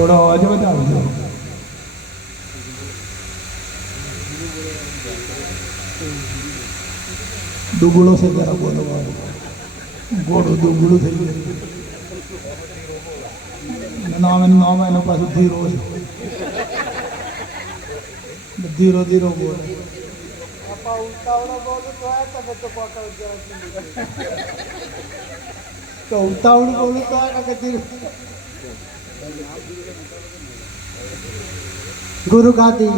થોડો અવાજ વધારજો દુગડો છે જરા બોલો ગોળું દુગડું થઈ ગયું. નામે નામે એનું પાછું ધીરો છે. ધીરો ધીરો બોલે. તો ઉતાવળ બોલું તો આ કાકા ધીરે. ગુરુ ગાદી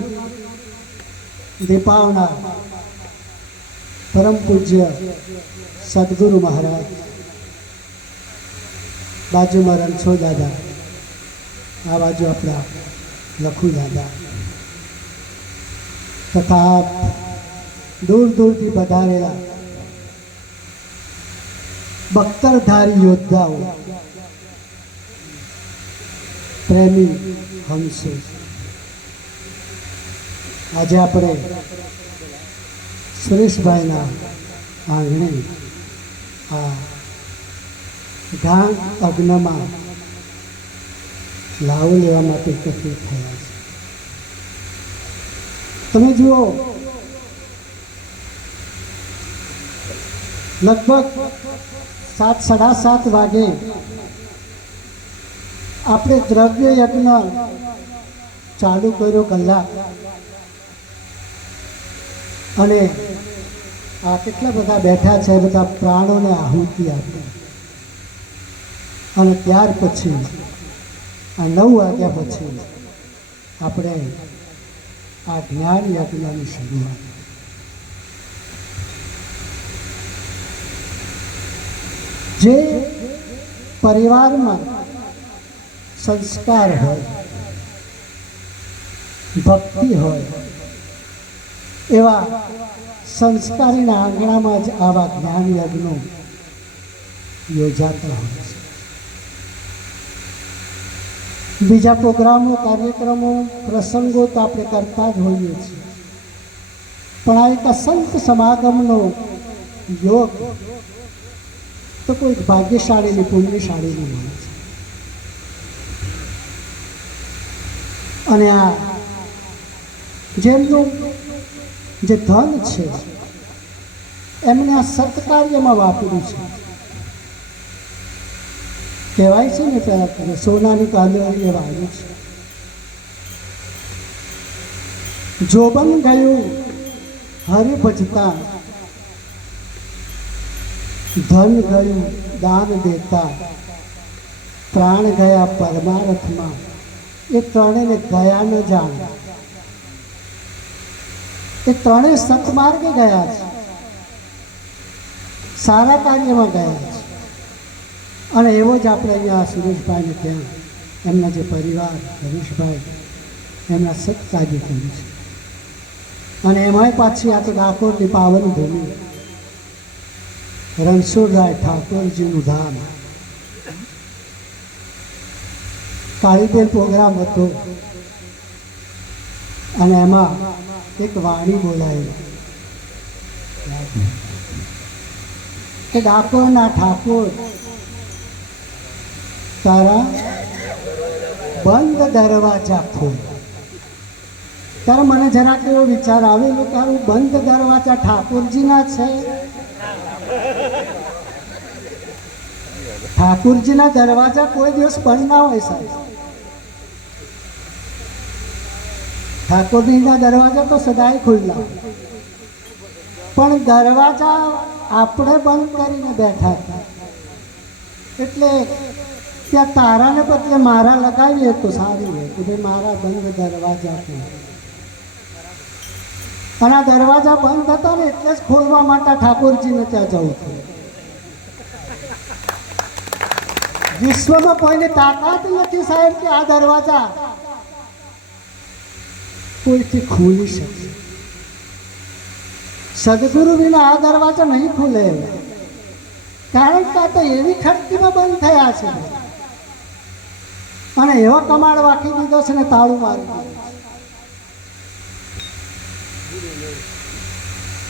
દીપાવના પરમ પૂજ્ય સદગુરુ મહારાજ, બાજુમાં રણછો દાદા, આ બાજુ આપણા લખુ દાદા. તથા દૂર દૂરથી પધારેલા બખ્તરધારી યોદ્ધાઓ પ્રેમી હંસ. આજે આપણે સુરેશભાઈના આંગણે આ ગામ અગ્નમાં લાવો લેવા માટે એકત્રિત થયા છે. તમે જુઓ, લગભગ સાત, સાડા સાત વાગે આપણે દ્રવ્ય યજ્ઞ ચાલુ કર્યો કલાક. અને આ કેટલા બધા બેઠા છે, બધા પ્રાણોને આહુતિ આપે. અને ત્યાર પછી, આ નવ વાગ્યા પછી આપણે આ જ્ઞાન યજ્ઞની શરૂઆત. જે પરિવારમાં સંસ્કાર હોય, ભક્તિ હોય, એવા સંસ્કારીના આંગણામાં જ આવા જ્ઞાન યજ્ઞો યોજાતા હોય છે. બીજા પ્રોગ્રામો, કાર્યક્રમો, પ્રસંગો તો આપણે કરતા જ હોઈએ છીએ. પણ આ એક અસંત સમાગમનો યોગ તો કોઈ ભાગ્યશાળીની, પુણ્યશાળીની મળે છે અને આ જેમનું જે ધન છે, એમને આ સત્કાર્યમાં વાપર્યું છે. કહેવાય છે ને કે સોનાની કાંદોરી એ વાળ્યું છે. જોબન ગયું હરિ ભજતા, ધન ગયું દાન દેતા, પ્રાણ ગયા પરમારથમાં. એ ત્રણેયને ગયા ન જાણે. એ ત્રણેય સતમાર્ગે ગયા છે. સારા કાર્યમાં ગયા છે. અને એવો જ આપણે અહીંયા સુરેશભાઈને ત્યાં એમના જે પરિવાર, હરીશભાઈ, એમના સત્કાર્ય કર્યું છે. અને એમાંય પાછી આ તો ડાકોરની પાવન ભૂમિ રણછોડરાય ઠાકોરજીનું ધામ. કાળીબેન પ્રોગ્રામ હતો. અને એમાં એક વાણી બોલાયેલી. કે ડાકોરના ઠાકોર, તારા બંધ દરવાજા ખોલ. ત્યારે મને જરાક એવો વિચાર આવેલો કે આવું બંધ દરવાજા ઠાકોરજીના છે. ઠાકોરજીના દરવાજા કોઈ દિવસ બંધ ના હોય સાહેબ. ઠાકોરજીના દરવાજા તો સદાય ખુલ્લા. પણ દરવાજા આપણે બંધ કરીને બેઠા હતા. એટલે ત્યાં તારાને બદલે મારા લગાવીએ તો સારું હોય કે ભાઈ મારા બંધ દરવાજા છે. આ દરવાજા બંધ હતા ને એટલે જ ખોલવા માટે ઠાકોરજીને ત્યાં જવું થયું. વિશ્વમાં કોઈને તાકાત નથી સાહેબ કે આ દરવાજા કોઈથી ખોલી શકે? સદગુરુ વિના આ દરવાજો નહીં ખુલે. કારણ કે આ તો એવી ખડકીમાં બંધ થયા છે. અને એવો કમાડ વાંકી દીધો છે ને તાળું મારી.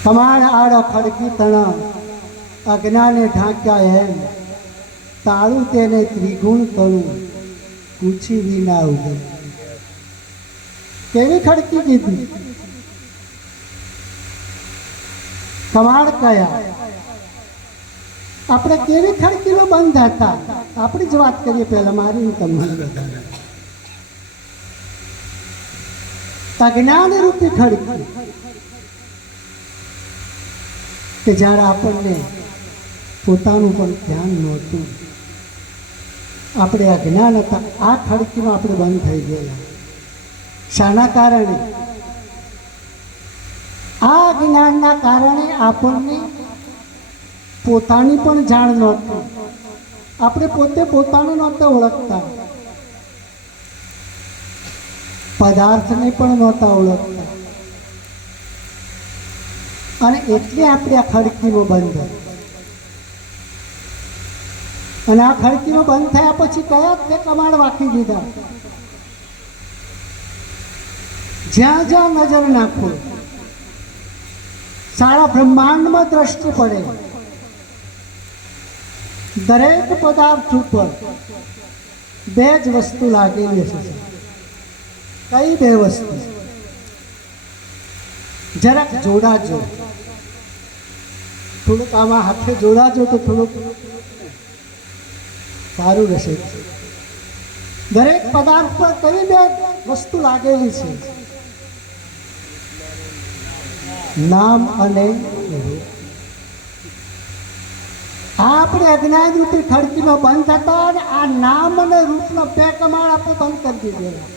કમાડ આડ ખડકી તણ અજ્ઞાને ઢાંક્યા એમ, તાળું તેને ત્રિગુણ તળું, પૂછી વિના ઉગમ કેવી ખડકી કીધી? કમાડ કયા? આપણે કેવી ખડકીનો બંધ હતા? આપણી જ વાત કરીએ પહેલા, મારી તમને. અજ્ઞાન રૂપી ખડકી. કે જ્યારે આપણને પોતાનું પણ ધ્યાન નહોતું. આપણે અજ્ઞાન હતા. આ ખડકીમાં આપણે બંધ થઈ ગયેલા. શાના કારણે? આ જ્ઞાનના કારણે આપણને પોતાની પણ જાણ નહોતી. આપણે પોતે પોતાને નહોતા ઓળખતા. પદાર્થને પણ નહોતા ઓળખતા. અને એટલે આપણે આ ખડકીમાં બંધ થઈ. અને આ ખડકીમાં બંધ થયા પછી કયા તે કમાડ વાંકી દીધા? જ્યાં જ્યાં નજર નાખો, સારા બ્રહ્માંડમાં દ્રષ્ટિ પડે. દરેક પદાર્થ ઉપર બે જ વસ્તુ લાગેલી છે કઈ બે વસ્તુ? જરાક જોડાજો. થોડુંક આમાં હાથે જોડાજો તો થોડુંક સારું રહેશે. દરેક પદાર્થ પર કઈ બે વસ્તુ લાગેલી છે? નામ અને આપણે અજ્ઞાન રૂપી ખડકીમાં બંધ હતા અને આ નામ અને રૂપનો બે કમાણ આપણે બંધ કરી દીધેલા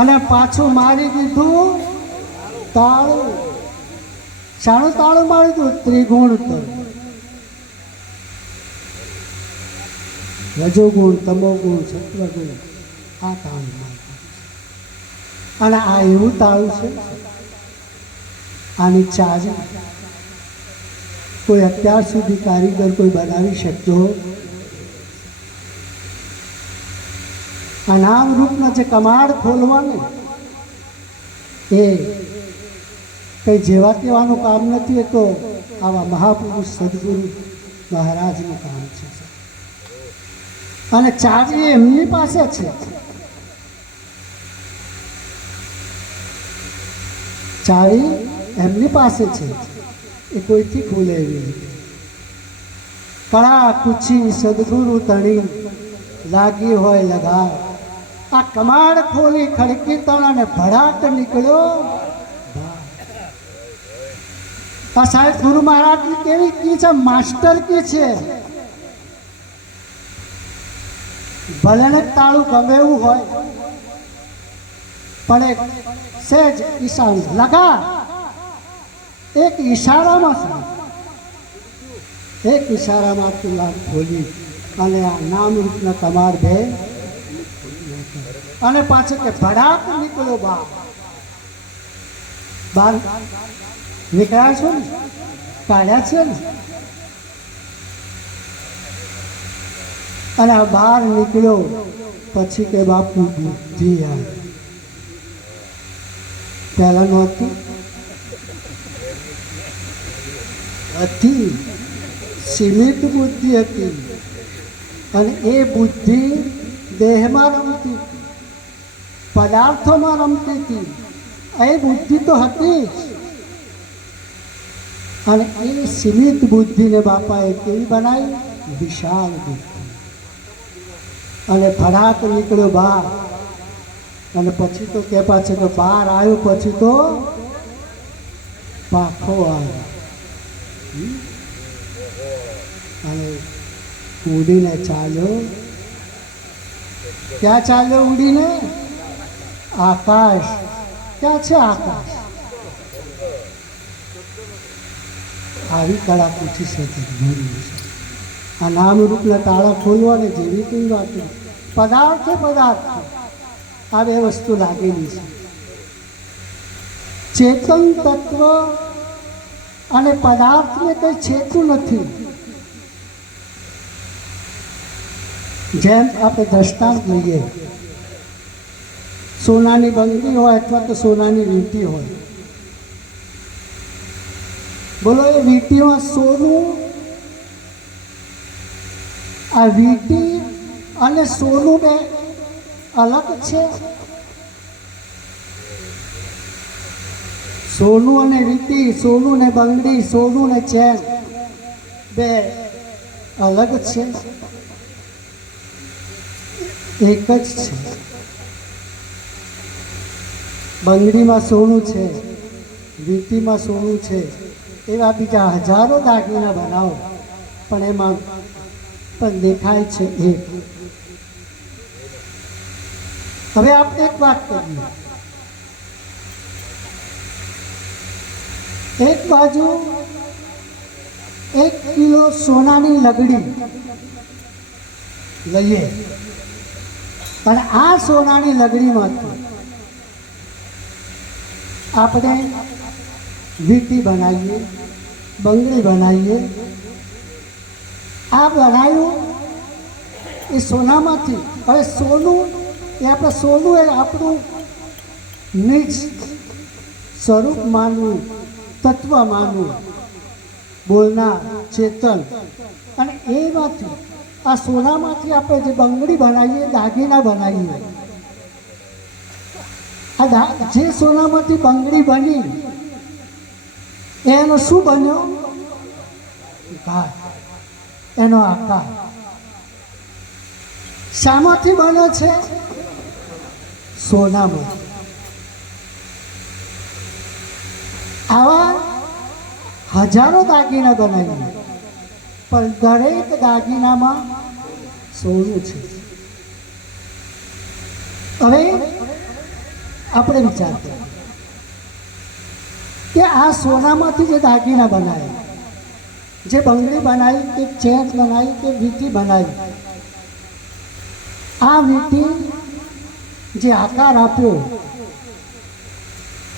અને પાછું મારી દીધું તાળું. શાણું તાળું મારી દીધું? ત્રિગુણ તર રજોગુણ, તમોગુણ, સત્વગુણ, આ તાળું મારી દીધું. અને આ એવું તાળું છે? આની ચાવી કોઈ અત્યાર સુધી કારીગર કોઈ બનાવી શકતો? આ નામ રૂપના જે કમાડ ખોલવાને એ કંઈ જેવા તેવાનું કામ નથી એ તો આવા મહાપુરુષ સદગુરુ મહારાજનું કામ છે. અને ચાવી એમની પાસે છે. ચાવી એમની પાસે છે. એ કોઈથી ખુલે એવી નથી કળા કુચી સદગુરુ તણી લાગી હોય લગા આ કમાડ ખોલી ખડકી તણાને ભડાક નીકળ્યો. આ સાહેબ ગુરુ મહારાજની કેવી કી છે? માસ્ટર કી છે. ભલે ને તાળું ગમે એવું હોય પણ એક સેજ ઈશાન લગા. એક ઈશારામાં એક ઈશારામાં તું લાગ ખોલી. અને આ નામ રૂપના કમાર બે અને પાછું કે ભડાક નીકળ્યો બહાર બાર નીકળ્યા છો ને? કાઢ્યા છે ને? અને આ બહાર નીકળ્યો. પછી કે બાપુ બુદ્ધિ આવી પહેલા નહોતી હતી સીમિત બુદ્ધિ હતી અને એ બુદ્ધિ દેહમાં રમતી હતી. પદાર્થોમાં રમતી હતી એ બુદ્ધિ તો હતી જ. અને એ સીમિત બુદ્ધિને બાપાએ કેવી બનાવી વિશાળ બુદ્ધિ અને ફરાક નીકળ્યો બહાર અને પછી તો કે પાછે તો બહાર આવ્યો, પછી તો પાખો આવ્યો. અને ઉડીને ચાલ્યો. ક્યાં ચાલ્યો ઉડીને આકાશ. ક્યાં છે આકાશ? આવી કળા પૂછી છે આ નામ રૂપના તાળા ખોલવાને જેવી કોઈ વાત પદાર્થ પદાર્થ. આ બે વસ્તુ લાગેલી છે. ચેતન તત્વ અને પદાર્થને કંઈ છેતું નથી. જેમ આપણે દ્રષ્ટાંત લઈએ, સોનાની બંગડી હોય અથવા તો સોનાની વીંટી હોય. બોલો, એ વીંટીમાં સોનું, આ વીંટી અને સોનું બે અલગ છે? સોનું અને વીટી, સોનું ને બંગડી, સોનું ને ચેન, બે અલગ છે? એક જ છે. બંગડીમાં સોનું છે, વીટીમાં સોનું છે, એવા બીજા હજારો દાગીના બનાવો, પણ એમાં પણ દેખાય છે એક. હવે આપણે એક વાત કરીએ. એક બાજુ એક કિલો સોનાની લગડી લઈએ. અને આ સોનાની લગડીમાંથી આપણે વીટી બનાવીએ, બંગડી બનાવીએ. આ બનાવ્યું એ સોનામાંથી. હવે સોનું એ આપણે સોનું એ આપણું નિજ સ્વરૂપ માનવું, તત્વ માનવું, બોલનાર, ચેતન. અને એમાંથી આ સોનામાંથી આપણે જે બંગડી બનાવીએ, દાગીના બનાવીએ, આ જે સોનામાંથી બંગડી બની, એનો શું બન્યો? ઘાટ એનો આકાર. શામાંથી બન્યો છે સોનામાં આવા હજારો દાગીના બનાવીએ પણ દરેક દાગીનામાં સોનું છે હવે આપણે વિચાર કરીએ કે આ સોનામાંથી જે દાગીના બનાવ્યા જે બંગડી બનાવી કે ચેન બનાવી કે વીંટી બનાવી આ વીંટી જે આકાર આપ્યો.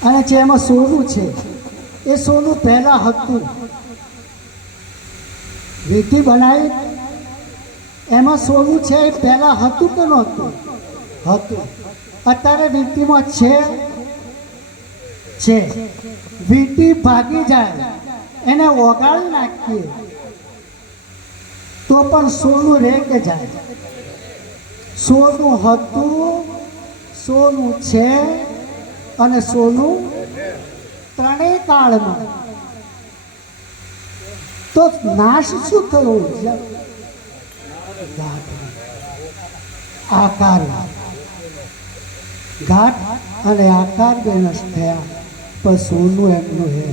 અને જે એમાં સોનું છે, એ સોનું પહેલાં હતું. વીંટી બનાવી, એમાં સોનું છે એ પહેલાં હતું કે નહોતું હતું? અત્યારે વીંટીમાં છે છે. વીંટી ભાગી જાય, એને ઓગાળી નાખીએ, તો પણ સોનું રહે કે જાય. સોનું હતું સોનું છે અને સોનું ત્રણેય કાળમાં તો નાશ શું થયો? આકાર. ઘાટ અને આકાર બે નષ્ટ થયા. પણ સોનું એમનું હે.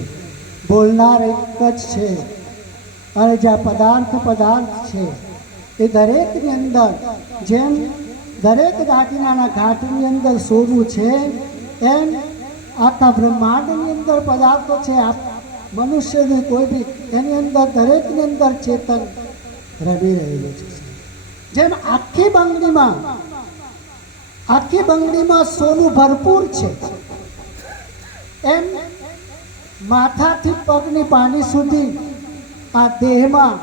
બોલનાર એક જ છે. અને જ્યાં પદાર્થ પદાર્થ છે. એ દરેકની અંદર જેમ દરેક દાગીનાના ઘાટની અંદર સોનું છે, એમ આખા બ્રહ્માંડની અંદર પદાર્થો છે મનુષ્યની કોઈ બી, એની અંદર દરેકની અંદર ચેતન રમી રહેલું છે. જેમ આખી બંગડીમાં આખી બંગડીમાં સોનું ભરપૂર છે, એમ માથાથી પગની પાણી સુધી આ દેહમાં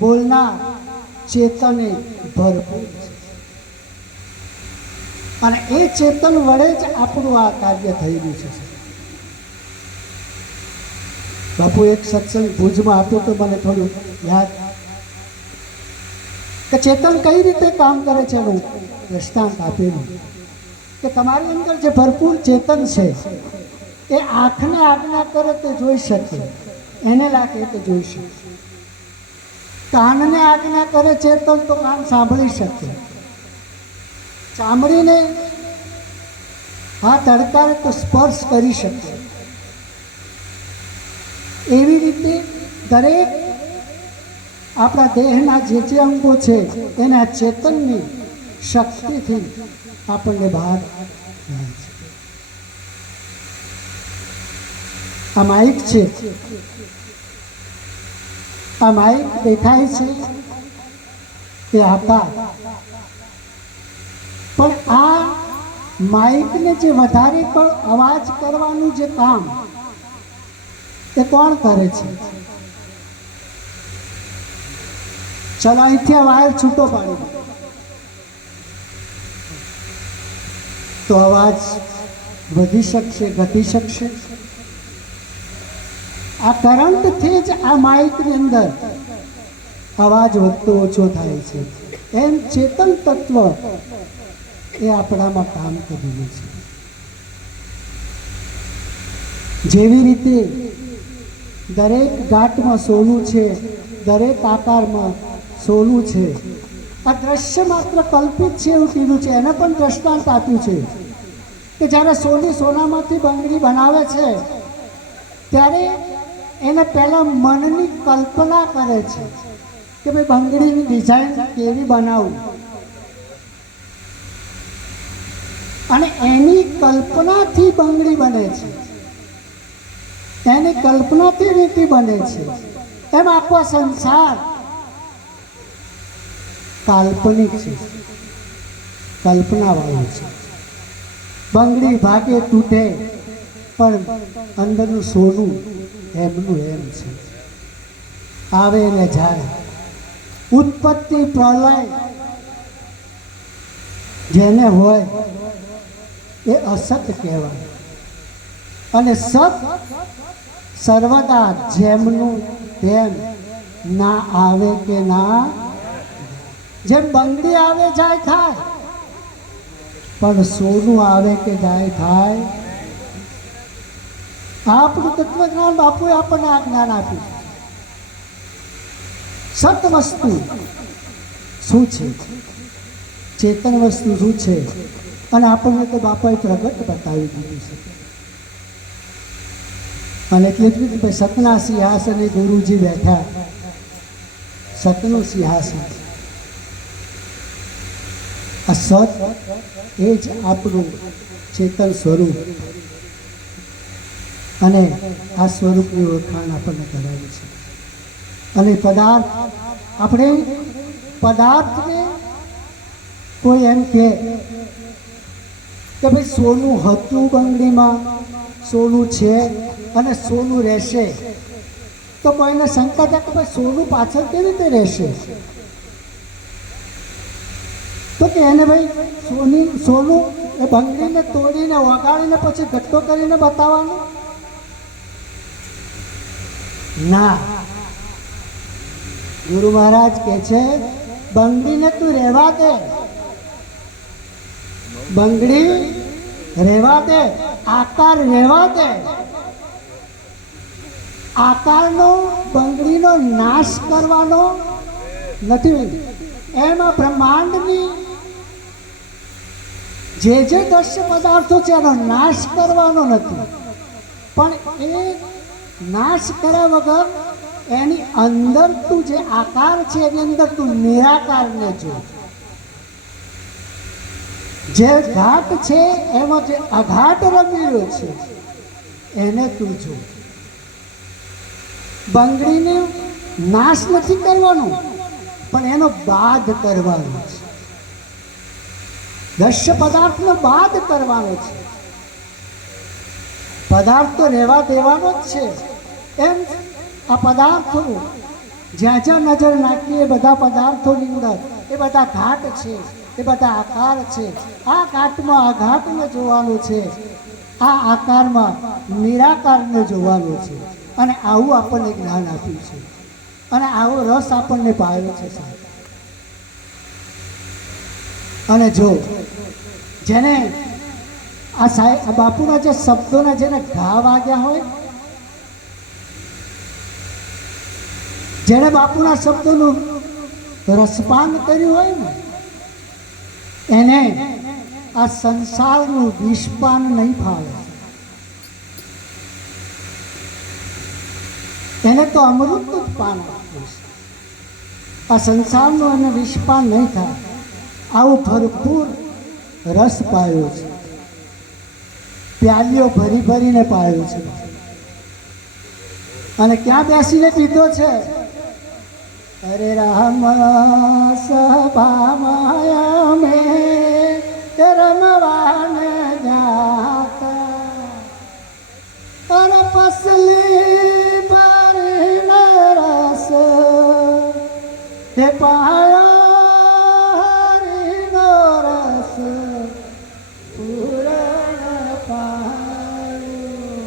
બોલનાર ચેતને ભરપૂર અને એ ચેતન વડે જ આપણું આ કાર્ય થયેલું છે બાપુ, એક સત્સંગ ભુજમાં આપ્યો તો મને થોડું યાદ કે ચેતન કઈ રીતે કામ કરે છે એનું દ્રષ્ટાંત આપેલું. કે તમારી અંદર જે ભરપૂર ચેતન છે, એ આંખને આજ્ઞા કરે તે જોઈ શકે, એને લાગે તે જોઈ શકે. કાનને આજ્ઞા કરે ચેતન તો કાન સાંભળી શકે. ચામડીને હાથ અડકારે તો સ્પર્શ કરી શકે એવી રીતે દરેક આપણા દેહના જે જે અંગો છે, એના ચેતનની શક્તિથી આપણને બહાર આ માઇક છે આ માઇક દેખાય છે તે આકાર પણ આ માઇકને જે વધારે પણ અવાજ કરવાનું જે કામ, એ કોણ કરે છે? ચલો, અહીંથી આ વાયર છૂટો પાડી તો અવાજ વધી શકશે, ઘટી શકશે? આ કરંટથી જ આ માઇકની અંદર અવાજ વધતો ઓછો થાય છે. એમ ચેતન તત્વ એ આપણામાં કામ કરી લે છે. જેવી રીતે દરેક ઘાટમાં સોનું છે, દરેક આકારમાં સોનું છે, આ દ્રશ્ય માત્ર કલ્પિત છે એવું કીધું છે, એને પણ દ્રષ્ટાંત આપ્યું છે. કે જ્યારે સોની સોનામાંથી બંગડી બનાવે છે, ત્યારે એને પહેલાં મનની કલ્પના કરે છે કે ભાઈ બંગડીની ડિઝાઇન કેવી બનાવું? અને એની કલ્પનાથી બંગડી બને છે. એની કલ્પનાથી રીતિ બને છે. એમ આખો સંસાર કાલ્પનિક છે. કલ્પનાવાળો છે. બંગડી ભાગે તૂટે, પણ અંદરનું સોનું એમનું એમ છે. આવે ને જાય. ઉત્પત્તિ પ્રલય જેને હોય એ અસત કહેવાય. અને સત સર્વદા જેમનું તેમ ના આવે કે ના? જેમ બંદી આવે જાય થાય, પણ સોનું આવે કે જાય થાય? આપણું તત્વજ્ઞાન બાપુએ આપણને આ જ્ઞાન આપ્યું. સત વસ્તુ શું છે? ચેતન વસ્તુ શું છે? અને આપણને તો બાપાએ પ્રગટ બતાવી દીધું છે. અને એટલે જ ભાઈ સતના સિંહાસને ગુરુજી બેઠા. સતનું સિંહાસન. આ સત એ જ આપણું ચેતન સ્વરૂપ. અને આ સ્વરૂપની ઓળખાણ આપણને કરાવી છે. અને પદાર્થ, આપણે પદાર્થને કોઈ એમ કહે કે ભાઈ સોનું હતું બંગડીમાં, સોનું છે અને સોનું રહેશે. તો કોઈને શંકા થાય કે ભાઈ સોનું પાછળ કેવી રીતે રહેશે? તો કે એને ભાઈ સોની, સોનું એ બંગડીને તોડીને વગાડીને પછી ગટ્ટો કરીને બતાવવાનું? ના. ગુરુ મહારાજ કે છે, બંગડીને તું રહેવા દે. બંગડી રહેવા દે આકાર રહેવા દે આકારનો, બંગડીનો નાશ કરવાનો નથી એમાં બ્રહ્માંડની જે જે દ્રશ્ય પદાર્થો છે, એનો નાશ કરવાનો નથી. પણ એ નાશ કર્યા વગર એની અંદર તું જે આકાર છે, એની અંદર તું નિરાકારને જો જે ઘાટ છે, એમાં જે અઘાટ રમેલો છે, એને તું જો. બંગડીને નાશ નથી કરવાનો, પણ એનો બાદ કરવાનો છે. દ્રશ્ય પદાર્થનો બાદ કરવાનો છે. પદાર્થ તો રહેવા દેવાનો જ છે. એમ આ પદાર્થો, જ્યાં જ્યાં નજર નાખીએ બધા પદાર્થોની અંદર, એ બધા ઘાટ છે. એ બધા આકાર છે. આ કાટમાં આઘાતને જોવાનું છે. આ આકારમાં નિરાકારને જોવાનું છે. અને આવું આપણને જ્ઞાન આપ્યું છે. અને આવો રસ આપણને પાયો છે સાહેબ. અને જો, જેને આ સાહેબ બાપુના જે શબ્દોના જેને ઘા વાગ્યા હોય, જેણે બાપુના શબ્દોનું રસપાન કર્યું હોય ને એને આ સંસારનું વિષપાન નહીં ફાવે. એને તો અમૃતનું જ પાન આપવું છે. આ સંસારનું એને વિષપાન નહીં થાય. આવું ભરપૂર રસ પાયો છે. પ્યાલીઓ ભરી ભરીને પાયો છે. અને ક્યાં બેસીને પીધો છે? અરે રામ સભામાં મેં રમવાને જાતા અરે પસલી ભરીને રસ હે પાયો હરીનો રસ પૂરણ પાયો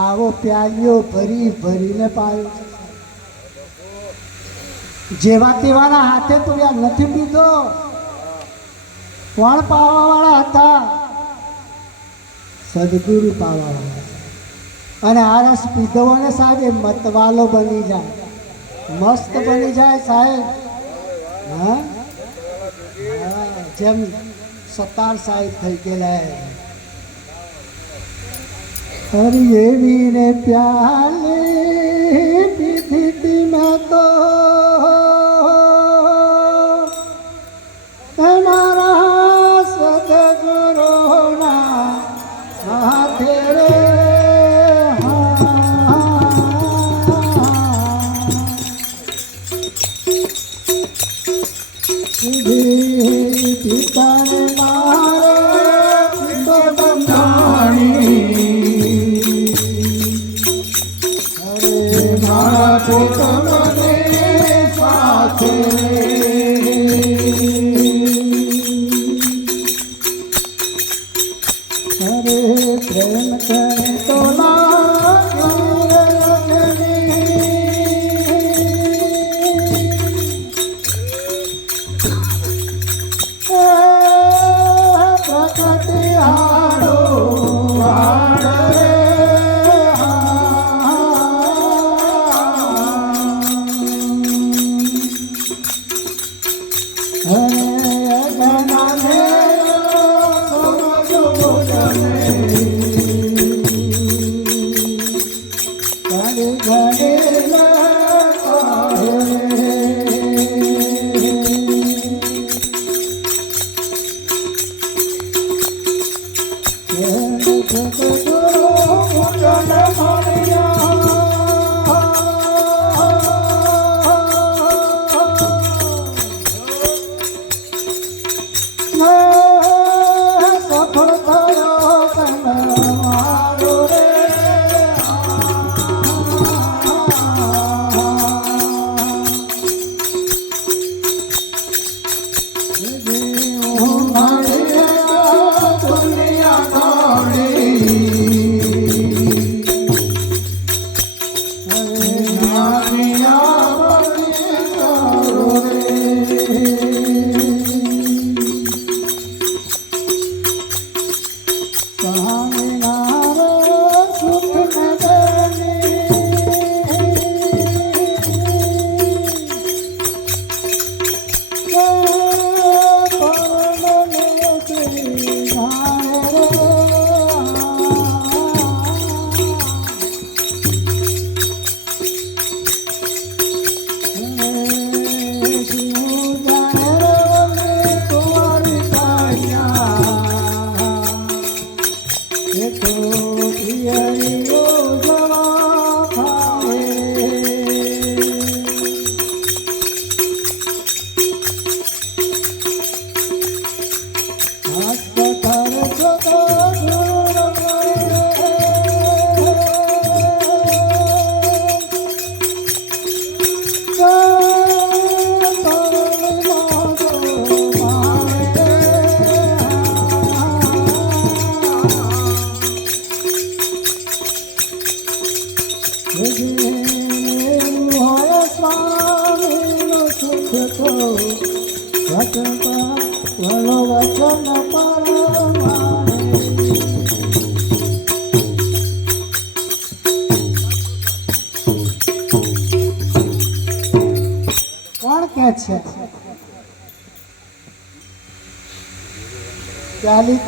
આવો પ્યાલીઓ ભરી ભરીને પાયો જેવા તેવાના હાથે તો યાર નથી પીધો. કોણ પાવાવાળા હતા? સદગુરુ પાવાવાળા અને આ રસ પીધો અને સાહેબ મતવાલો બની જાય. મસ્ત બની જાય સાહેબ. હા? જેમ સતાર સાહેબ થઈ ગયેલા અરે એવી ને પ્યાલે પીધી મેં તો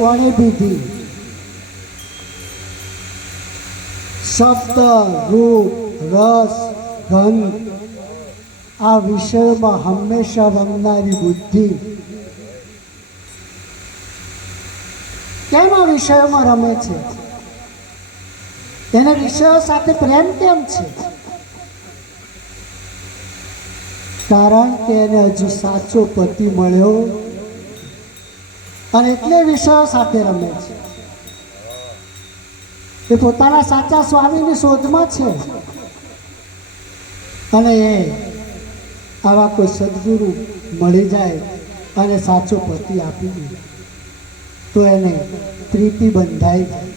કોણે પીધી? શબ્દ, રૂપ, રસ ગંધ આ વિષયોમાં હંમેશા રમનારી બુદ્ધિ. કેમ આ વિષયોમાં રમે છે? તેને વિષયો સાથે પ્રેમ કેમ છે? કારણ કે એને હજુ સાચો પતિ મળ્યો અને એટલે વિષયો સાથે રમે છે. એ પોતાના સાચા સ્વામીની શોધમાં છે. અને એ આવા કોઈ સદગુરુ મળી જાય અને સાચો પતિ આપી દે, તો એને પ્રીતિ બંધાઈ જાય.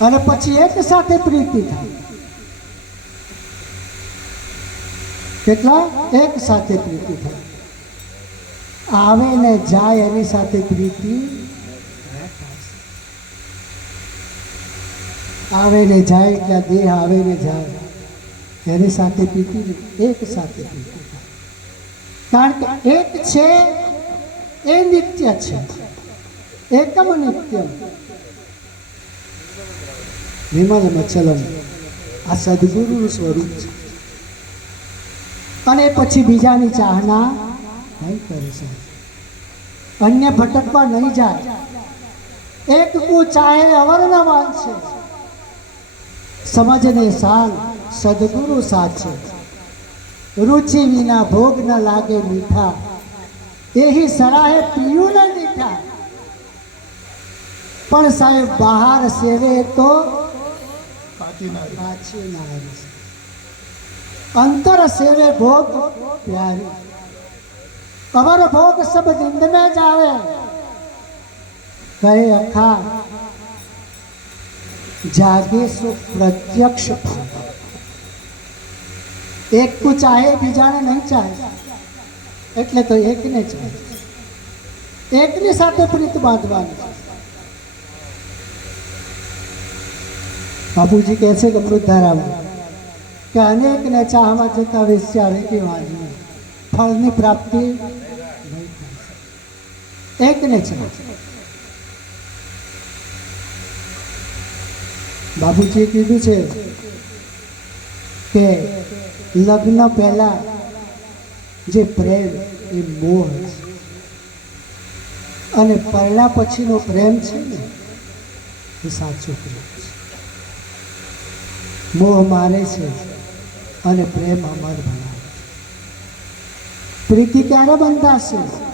અને પછી એક સાથે પ્રીતિ થાય. કેટલા? એક સાથે પ્રીતિ થાય. આવે ને જાય એની સાથે પ્રીતિ. આવે ને જાય એટલે દેહ આવે ને જાય, એની સાથે પ્રીતિ એક સાથે પ્રીતિ. કારણ કે એક છે, એ નિત્ય છે. એકમ નિત્યમ. વિમલ મચલમ આ સદગુરુનું સ્વરૂપ છે. અને પછી બીજાની ચાહના. નહીં કરે છે અન્ય ભટકવા નહીં જાય એક કુ ચાહે અવર્ણવાન છે સમજને સાલ સદગુરુ સાચે રુચિ વિના ભોગ ન લાગે મીઠા એહી સરાહે પીયું ન મીઠા પણ સાહેબ બહાર સેવે તો કાચી ના રહે. પાછી ના આવી શકે. અંતર સેવે ભોગ પ્યારી અમર ભોગ સબ નિંદ में जावे કહે અખા જાગે સો પ્રત્યક્ષ ભાવ. એક કો ચાહે બીજાને નહીં ચાહે એટલે તો એકને ચાહે એકની સાથે પ્રીત બાંધવાની છે બાપુજી કહે છે કે મૃતધારામાં કે અનેકને ચાહવા જતા વેશ્યા કે વાંચવું ફળની પ્રાપ્તિ નહીં થાય. એકને છે. બાબુજીએ કીધું છે કે લગ્ન પહેલા જે પ્રેમ એ મોહ છે અને પરણા પછીનો પ્રેમ છે ને, એ સાચો પ્રેમ છે. મોહ મારે છે અને પ્રેમ અમર છે પ્રીતિ ક્યારે બંધાશે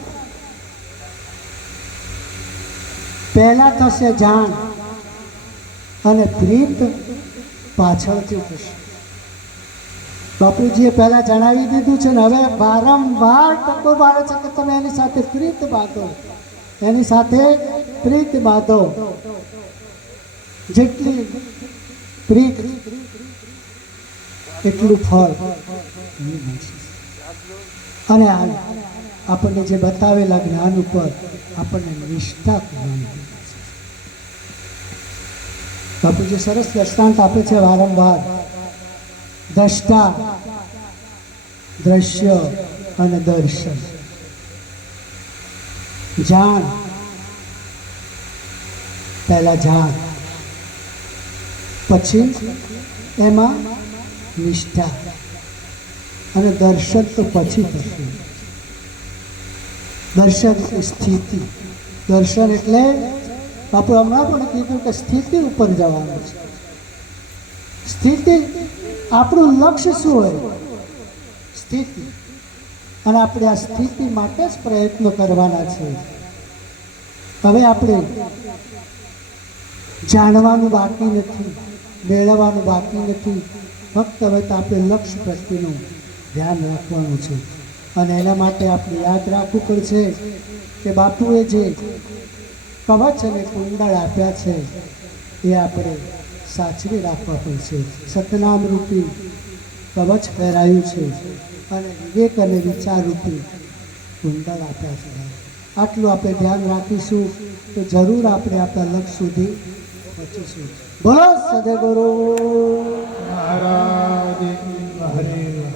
પહેલા થશે જાણ અને પ્રીત પાછળથી થશે. બાપુજીએ પહેલા જણાવી દીધું છે ને હવે વારંવાર ટકો મારે છે કે તમે એની સાથે પ્રીત બાંધો. એની સાથે પ્રીત બાંધો. જેટલી પ્રીત, એટલું ફળ. અને આ આપણને જે બતાવેલા જ્ઞાન ઉપર આપણને નિષ્ઠા કરવાની જે બાપુજી, સરસ દ્રષ્ટાંત આપે છે વારંવાર. દ્રષ્ટા, દ્રશ્ય અને દર્શન. જાણ. પહેલા જાણ. પછી એમાં નિષ્ઠા. અને દર્શન તો પછી થશે. દર્શન સ્થિતિ? દર્શન એટલે બાપુ હમણાં પણ કીધું કે સ્થિતિ ઉપર જવાનું છે. સ્થિતિ આપણું લક્ષ્ય શું હોય? સ્થિતિ. અને આપણે આ સ્થિતિ માટે જ પ્રયત્નો કરવાના છે. હવે આપણે જાણવાનું બાકી નથી, મેળવવાનું બાકી નથી. ફક્ત હવે તો આપણે લક્ષ્ય પ્રત્યેનું ધ્યાન રાખવાનું છે. અને એના માટે આપણે યાદ રાખવું પડશે કે બાપુએ જે કવચ અને કુંડળ આપ્યા છે, એ આપણે સાચવી રાખવા પડશે. સતનામ રૂપી કવચ પહેરાયું છે અને વિવેક અને વિચાર રૂપી કુંડળ આપ્યા છે. આટલું આપણે ધ્યાન રાખીશું તો જરૂર આપણે આપણા લક્ષ સુધી પહોંચીશું. બોલો સદગુરુ. મહારાજ હરે